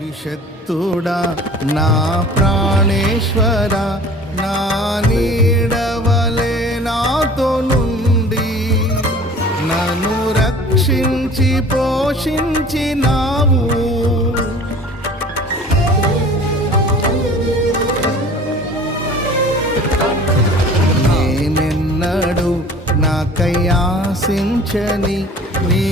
విశక్తుడా నా ప్రాణేశ్వర, నా నీడవలే నాతో నుండి నన్ను రక్షించి పోషించినావు. నేనెన్నడు నాకై ఆశించని నీ